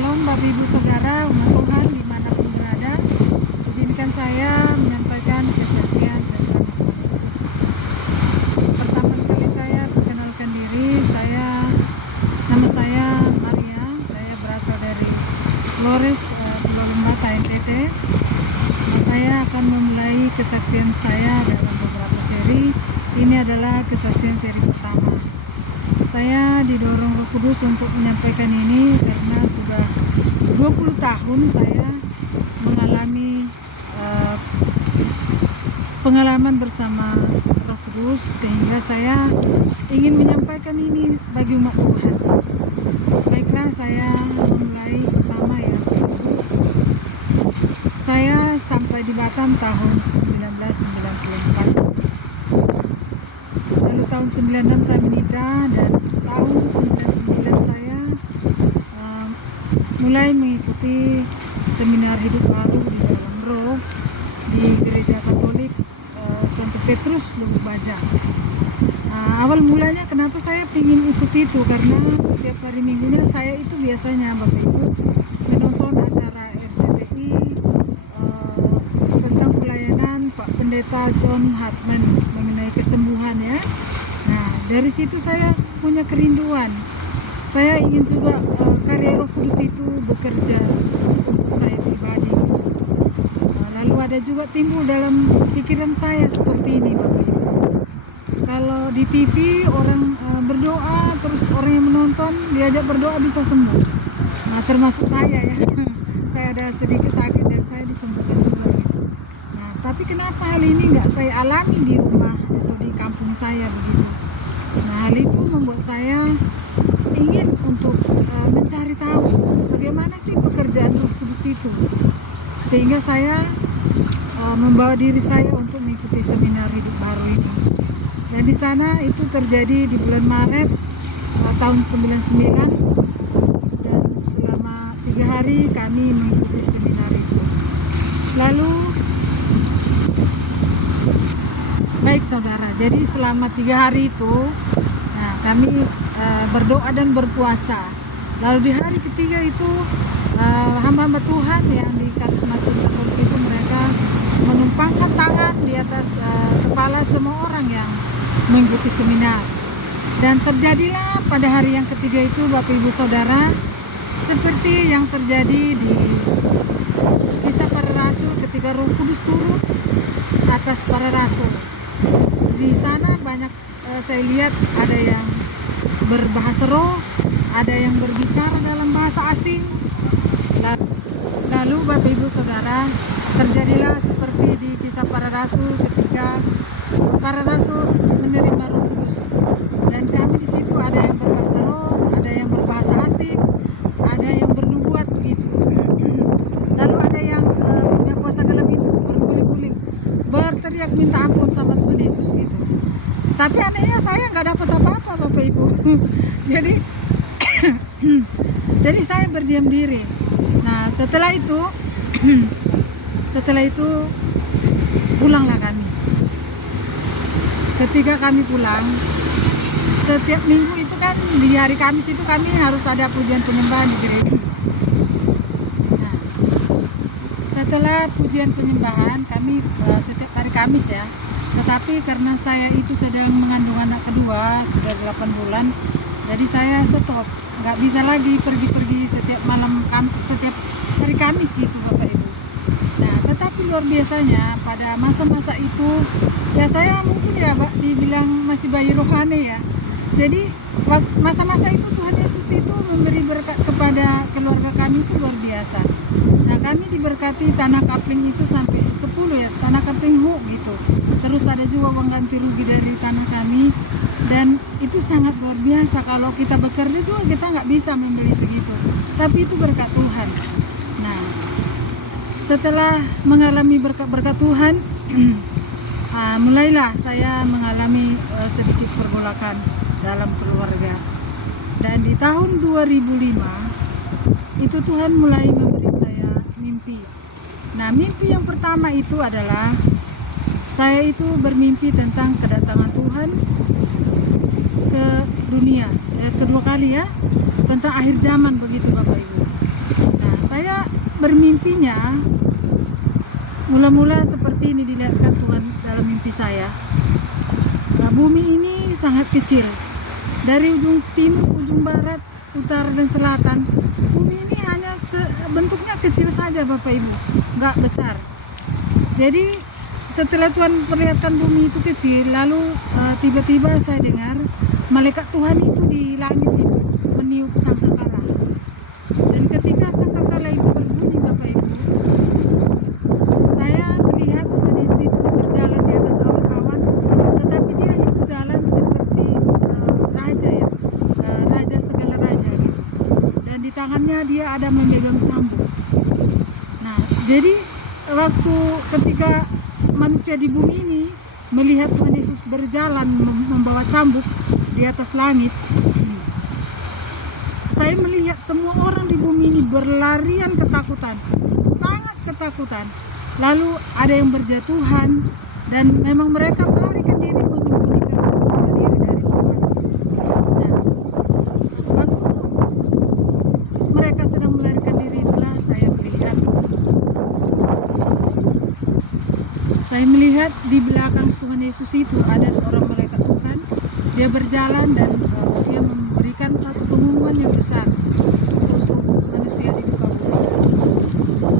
Shalom Bapak Ibu Saudara umat Tuhan dimanapun berada. Izinkan saya menyampaikan kesaksian tentang Tuhan Yesus. Pertama sekali saya perkenalkan diri. Nama saya Maria. Saya berasal dari Flores, Pulau Lembata, NTT. Saya akan memulai kesaksian saya dalam beberapa seri. Ini adalah kesaksian seri pertama. Saya didorong Roh Kudus untuk menyampaikan ini karena sudah 20 tahun saya mengalami pengalaman bersama Roh Kudus, sehingga saya ingin menyampaikan ini bagi umat Tuhan. Baiklah, saya memulai pertama ya. Saya sampai di Batam tahun 1994. Lalu tahun 96 saya menikah, dan tahun 99 saya mulai mengikuti seminar hidup baru di dalam Roh di Gereja Katolik Santo Petrus Lubuk Baja. Awal mulanya kenapa saya ingin ikuti itu, karena setiap hari minggunya saya itu biasanya Bapak Ibu menonton acara RCTI tentang pelayanan Pak Pendeta John Hartman mengenai kesembuhan ya. Nah, dari situ saya punya kerinduan. Saya ingin juga karya Roh Kudus itu bekerja untuk saya pribadi. Lalu ada juga timbul dalam pikiran saya seperti ini Bapak Ibu. Kalau di TV orang berdoa, terus orang yang menonton diajak berdoa bisa sembuh. Nah, termasuk saya ya. Saya ada sedikit sakit dan saya disembuhkan juga gitu. Nah, tapi kenapa hal ini nggak saya alami di rumah atau di kampung saya begitu? Nah, hal itu membuat saya ingin untuk mencari tahu bagaimana sih pekerjaan Roh Kudus itu, sehingga saya membawa diri saya untuk mengikuti seminar hidup baru ini. Dan di sana itu terjadi di bulan Maret tahun 99, dan selama 3 hari kami mengikuti seminar itu. Lalu baik saudara, jadi selama 3 hari itu kami berdoa dan berpuasa. Lalu di hari ketiga itu hamba-hamba Tuhan yang di karismatik Katolik itu mereka menumpangkan tangan di atas kepala semua orang yang mengikuti seminar. Dan terjadilah pada hari yang ketiga itu Bapak Ibu Saudara seperti yang terjadi di Kisah Para Rasul ketika Roh Kudus turun atas para rasul. Di sana banyak saya lihat ada yang berbahasa roh, ada yang berbicara dalam bahasa asing. Lalu Bapak Ibu Saudara, terjadilah seperti di Kisah Para Rasul ketika para rasul menerima Roh Kudus. Dan kami di situ ada yang berbahasa roh, ada yang berbahasa asing, ada yang bernubuat begitu. Lalu ada yang punya kuasa gelap itu berguling-guling, berteriak minta ampun sama Tuhan Yesus gitu. Tapi anehnya saya nggak dapat apa-apa Bapak Ibu. jadi saya berdiam diri. Nah, setelah itu pulanglah kami. Ketika kami pulang, setiap minggu itu kan di hari Kamis itu kami harus ada pujian penyembahan di gereja. Nah, setelah pujian penyembahan kami setiap hari Kamis ya. Tetapi karena saya itu sedang mengandung anak kedua sudah 8 bulan, jadi saya stop, nggak bisa lagi pergi-pergi setiap hari Kamis gitu Bapak Ibu. Nah, tetapi luar biasanya pada masa-masa itu ya saya mungkin ya Pak dibilang masih bayi rohani ya. Jadi masa-masa itu Tuhan Yesus itu memberi berkat kepada keluarga kami itu luar biasa. Nah, kami diberkati tanah kapling itu sampai 10 ya, tanah kapling gitu. Terus ada juga uang ganti rugi dari tanah kami, dan itu sangat luar biasa. Kalau kita bekerja juga kita nggak bisa membeli segitu, tapi itu berkat Tuhan. Nah, setelah mengalami berkat Tuhan, mulailah saya mengalami sedikit pergolakan dalam keluarga. Dan di tahun 2005 itu Tuhan mulai memberi saya mimpi. Nah, mimpi yang pertama itu adalah saya itu bermimpi tentang kedatangan Tuhan ke dunia. Kedua kali ya, tentang akhir zaman begitu Bapak Ibu. saya bermimpinya mula-mula seperti ini dilihatkan Tuhan dalam mimpi saya. Bumi ini sangat kecil. Dari ujung timur, ujung barat, utara dan selatan, bumi ini hanya bentuknya kecil saja Bapak Ibu, nggak besar. Jadi setelah Tuhan perlihatkan bumi itu kecil, lalu tiba-tiba saya dengar malaikat Tuhan itu di langit itu meniup sangkakala. Dan ketika sangkakala itu berbunyi Bapak Ibu, saya melihat Tuhan Yesus itu berjalan di atas awan-awan, tetapi dia itu jalan seperti raja ya, raja segala raja gitu. Dan di tangannya dia ada memegang cambuk. Nah, jadi waktu ketika manusia di bumi ini melihat Tuhan Yesus berjalan membawa cambuk di atas langit, saya melihat semua orang di bumi ini berlarian ketakutan, sangat ketakutan. Lalu ada yang berjatuhan dan memang mereka melarikan diri menyembunyikan diri dari Tuhan. Nah, waktu mereka sedang melarikan diri itulah saya melihat di belakang Tuhan Yesus itu ada seorang malaikat Tuhan. Dia berjalan dan dia memberikan satu pengumuman yang besar untuk manusia di muka bumi.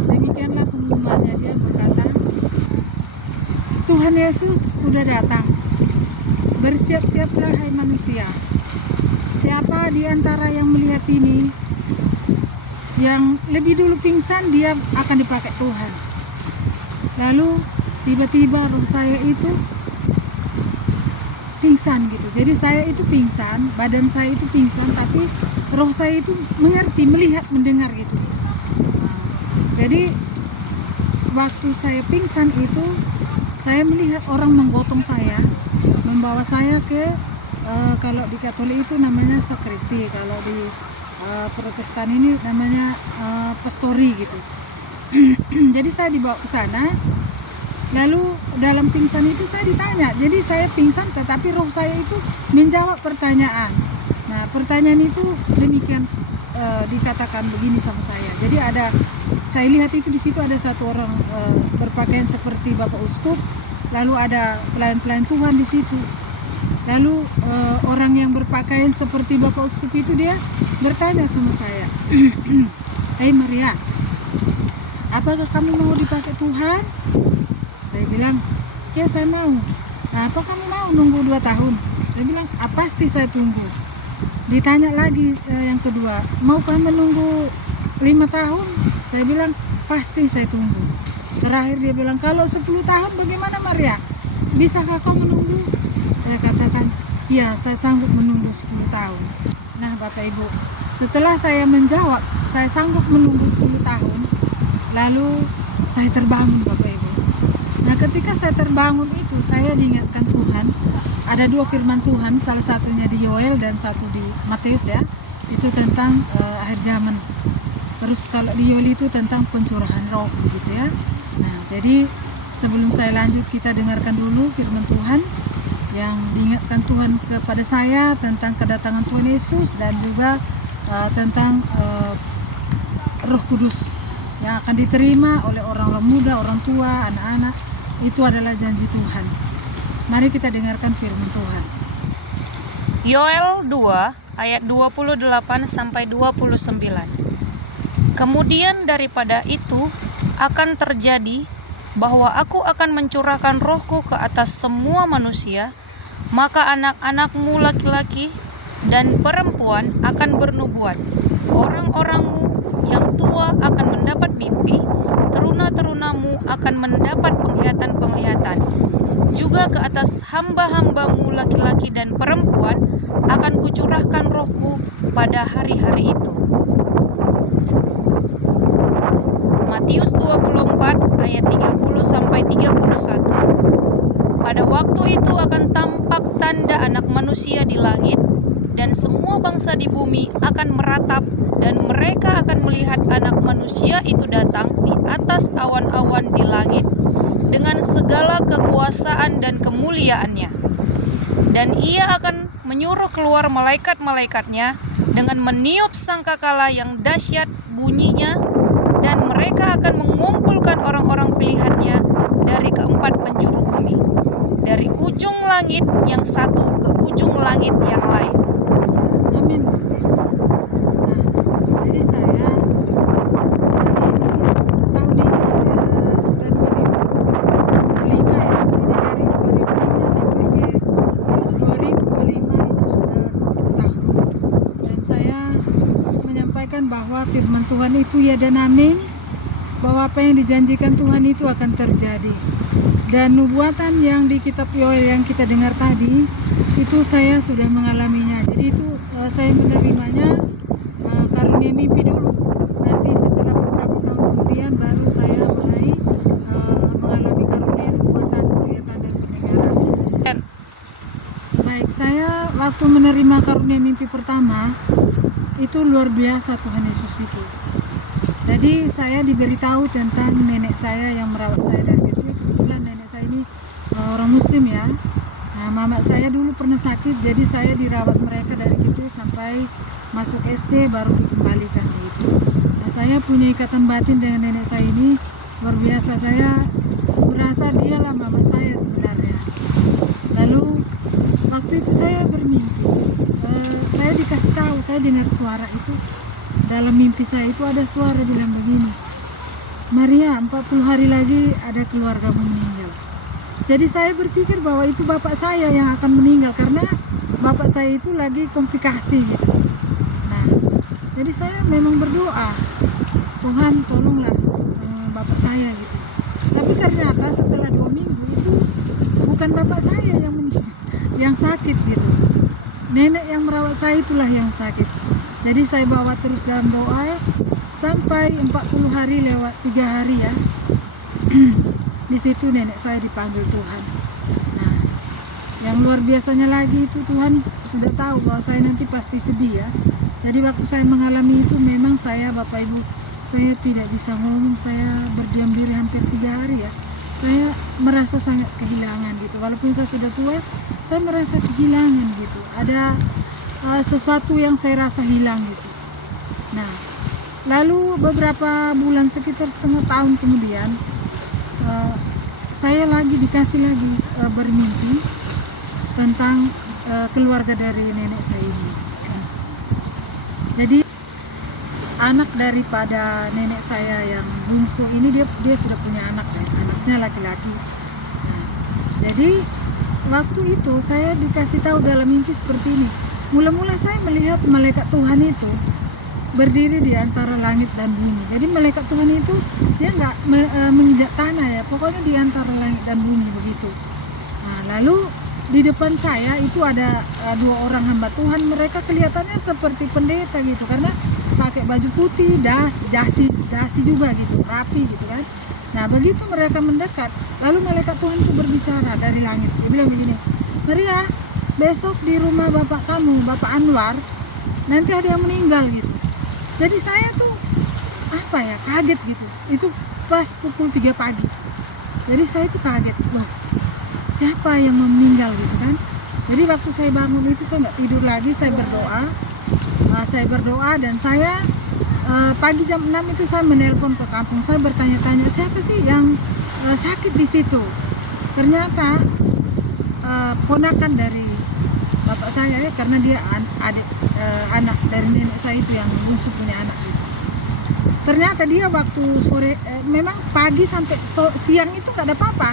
Demikianlah pengumumannya, dia berkata, Tuhan Yesus sudah datang. Bersiap-siaplah hai manusia. Siapa di antara yang melihat ini yang lebih dulu pingsan, dia akan dipakai Tuhan. Lalu tiba-tiba roh saya itu pingsan gitu. Jadi saya itu pingsan, badan saya itu pingsan, tapi roh saya itu mengerti, melihat, mendengar gitu. Jadi waktu saya pingsan itu, saya melihat orang menggotong saya, membawa saya ke kalau di Katolik itu namanya sakristi, kalau di Protestan ini namanya pastori gitu. Jadi saya dibawa ke sana. Lalu dalam pingsan itu saya ditanya. Jadi saya pingsan tetapi roh saya itu menjawab pertanyaan. Nah, pertanyaan itu demikian dikatakan begini sama saya. Jadi saya lihat itu di situ ada satu orang berpakaian seperti Bapak Uskup. Lalu ada pelayan-pelayan Tuhan di situ. Lalu orang yang berpakaian seperti Bapak Uskup itu dia bertanya sama saya, "Hei Maria, apakah kamu mau dipakai Tuhan?" Saya bilang, "Ya saya mau." "Nah, apa kamu mau nunggu 2 tahun?" Saya bilang, pasti saya tunggu." Ditanya lagi yang kedua, "Maukah menunggu 5 tahun?" Saya bilang, "Pasti saya tunggu." Terakhir dia bilang, "Kalau 10 tahun bagaimana Maria? Bisakah kau menunggu?" Saya katakan, "Ya, saya sanggup menunggu 10 tahun." Nah Bapak Ibu, setelah saya menjawab, saya sanggup menunggu 10 tahun, lalu saya terbangun Bapak Ibu. Nah ketika saya terbangun itu, saya diingatkan Tuhan, ada 2 firman Tuhan, salah satunya di Yoel dan satu di Matius ya, itu tentang akhir zaman. Terus kalau di Yoel itu tentang pencurahan roh begitu ya. Nah jadi sebelum saya lanjut, kita dengarkan dulu firman Tuhan yang diingatkan Tuhan kepada saya tentang kedatangan Tuhan Yesus dan juga tentang Roh Kudus yang akan diterima oleh orang muda, orang tua, anak-anak. Itu adalah janji Tuhan. Mari kita dengarkan firman Tuhan. Yoel 2 ayat 28 sampai 29. Kemudian daripada itu akan terjadi bahwa aku akan mencurahkan rohku ke atas semua manusia, maka anak-anakmu laki-laki dan perempuan akan bernubuat. Orang-orangmu yang tua akan mendapat mimpi, teruna-terunamu akan mendapat penglihatan-penglihatan. Juga ke atas hamba-hambamu laki-laki dan perempuan akan kucurahkan rohku pada hari-hari itu. Matius 24 ayat 30 sampai 31. Pada waktu itu akan tampak tanda Anak Manusia di langit, dan semua bangsa di bumi akan meratap, dan mereka akan melihat Anak Manusia itu datang di atas awan-awan di langit dengan segala kekuasaan dan kemuliaannya. Dan ia akan menyuruh keluar malaikat-malaikatnya dengan meniup sangkakala yang dahsyat bunyinya, dan mereka akan mengumpulkan orang-orang pilihannya dari keempat penjuru bumi, dari ujung langit yang satu ke ujung langit yang lain. Amin. Nah, jadi saya tahun ini sudah 2025 ya. Jadi dari 2005 sampai ke 2025 itu sudah 20 tahun. Dan saya menyampaikan bahwa firman Tuhan itu ya dan amin, bahwa apa yang dijanjikan Tuhan itu akan terjadi. Dan nubuatan yang di kitab Yoel yang kita dengar tadi itu saya sudah mengalaminya. Jadi itu saya menerimanya karunia mimpi dulu. Nanti setelah beberapa tahun kemudian baru saya mulai mengalami karunia nubuatan, penglihatan dan pendengaran. Baik, saya waktu menerima karunia mimpi pertama itu luar biasa Tuhan Yesus itu. Jadi saya diberitahu tentang nenek saya yang merawat saya dari kecil. Kebetulan nenek saya ini orang Muslim ya. Nah, mama saya dulu pernah sakit, jadi saya dirawat mereka dari kecil sampai masuk SD baru dikembalikan gitu. Nah, saya punya ikatan batin dengan nenek saya ini luar biasa. Saya merasa dialah mama saya sebenarnya. Lalu waktu itu saya bermimpi. Saya dikasih tahu, saya dengar suara itu. Dalam mimpi saya itu ada suara bilang begini, Maria, 40 hari lagi ada keluargamu meninggal. Jadi saya berpikir bahwa itu bapak saya yang akan meninggal karena bapak saya itu lagi komplikasi gitu. Nah, jadi saya memang berdoa, Tuhan tolonglah bapak saya gitu. Tapi ternyata setelah 2 minggu itu bukan bapak saya yang meninggal, yang sakit gitu. Nenek yang merawat saya itulah yang sakit. Jadi saya bawa terus dalam doa sampai 40 hari lewat 3 hari ya. Di situ nenek saya dipanggil Tuhan. Nah, yang luar biasanya lagi itu Tuhan sudah tahu bahwa saya nanti pasti sedih ya. Jadi waktu saya mengalami itu memang saya Bapak Ibu, saya tidak bisa ngomong, saya berdiam diri hampir 3 hari ya. Saya merasa sangat kehilangan gitu. Walaupun saya sudah tua, saya merasa kehilangan gitu. Ada sesuatu yang saya rasa hilang gitu. Nah, lalu beberapa bulan sekitar setengah tahun kemudian saya lagi dikasih lagi bermimpi tentang keluarga dari nenek saya ini. Jadi anak daripada nenek saya yang bungsu ini dia sudah punya anak kan, anaknya laki-laki. Nah, jadi waktu itu saya dikasih tahu dalam mimpi seperti ini. Mula-mula saya melihat malaikat Tuhan itu berdiri di antara langit dan bumi. Jadi malaikat Tuhan itu dia nggak menginjak tanah ya, pokoknya di antara langit dan bumi begitu. Nah, lalu di depan saya itu ada 2 orang hamba Tuhan. Mereka kelihatannya seperti pendeta gitu karena pakai baju putih, dasi juga gitu, rapi gitu kan. Nah, begitu mereka mendekat, lalu malaikat Tuhan itu berbicara dari langit. Dia bilang begini, Maria, besok di rumah bapak kamu, Bapak Anwar, nanti ada yang meninggal gitu. Jadi saya tuh kaget gitu. Itu pas pukul 3 pagi. Jadi saya tuh kaget, loh siapa yang meninggal gitu kan. Jadi waktu saya bangun itu saya nggak tidur lagi, saya berdoa dan saya pagi jam 6 itu saya menelpon ke kampung. Saya bertanya-tanya siapa sih yang sakit di situ. Ternyata ponakan dari bapak saya ya, karena dia anak dari nenek saya itu yang bungsu punya anak gitu. Ternyata dia waktu sore memang pagi sampai siang itu gak ada apa-apa.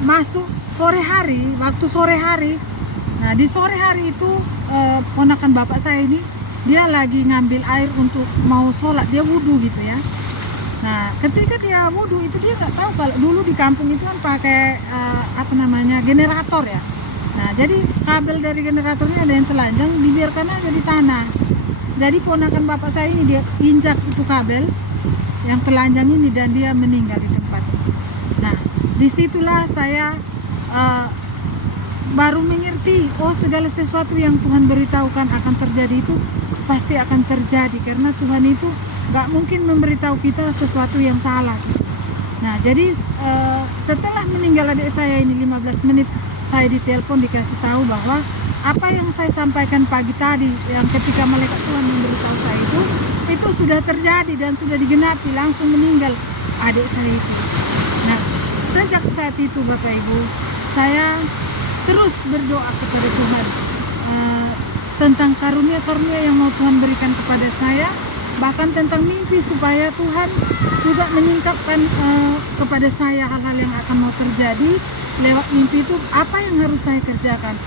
Masuk waktu sore hari. Nah, di sore hari itu ponakan bapak saya ini dia lagi ngambil air untuk mau sholat, dia wudhu gitu ya. Nah, ketika dia wudhu itu dia nggak tahu kalau dulu di kampung itu kan pakai generator ya. Nah, jadi kabel dari generatornya ada yang telanjang, dibiarkan aja di tanah. Jadi ponakan bapak saya ini dia injak itu kabel yang telanjang ini dan dia meninggal di tempat. Nah, disitulah saya baru mengerti, oh segala sesuatu yang Tuhan beritahukan akan terjadi itu pasti akan terjadi karena Tuhan itu nggak mungkin memberitahu kita sesuatu yang salah. Nah, jadi setelah meninggal adik saya ini 15 menit saya ditelepon dikasih tahu bahwa apa yang saya sampaikan pagi tadi yang ketika malaikat Tuhan memberitahu saya itu sudah terjadi dan sudah digenapi, langsung meninggal adik saya itu. Nah, sejak saat itu Bapak Ibu, saya terus berdoa kepada Tuhan tentang karunia-karunia yang mau Tuhan berikan kepada saya, bahkan tentang mimpi supaya Tuhan juga menyingkapkan kepada saya hal-hal yang akan mau terjadi lewat mimpi itu, apa yang harus saya kerjakan.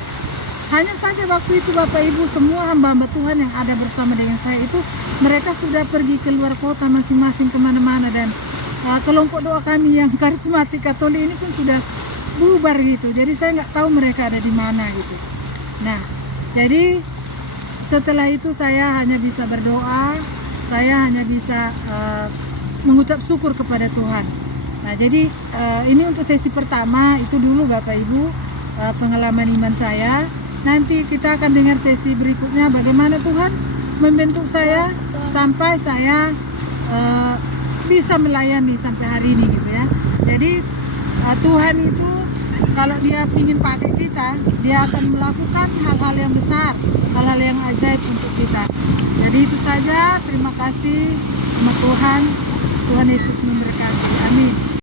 Hanya saja waktu itu Bapak Ibu, semua hamba-hamba Tuhan yang ada bersama dengan saya itu, mereka sudah pergi ke luar kota masing-masing kemana-mana, dan kelompok doa kami yang karismatik Katolik ini pun sudah bubar gitu. Jadi saya nggak tahu mereka ada di mana gitu. Nah, jadi setelah itu saya hanya bisa berdoa, saya hanya bisa mengucap syukur kepada Tuhan. Nah, jadi ini untuk sesi pertama itu dulu Bapak Ibu, pengalaman iman saya. Nanti kita akan dengar sesi berikutnya bagaimana Tuhan membentuk saya sampai saya bisa melayani sampai hari ini gitu ya. Jadi Tuhan itu kalau Dia ingin pakai kita, Dia akan melakukan hal-hal yang besar, hal-hal yang ajaib untuk kita. Jadi itu saja, terima kasih sama Tuhan. Tuhan Yesus memberkati. Amin.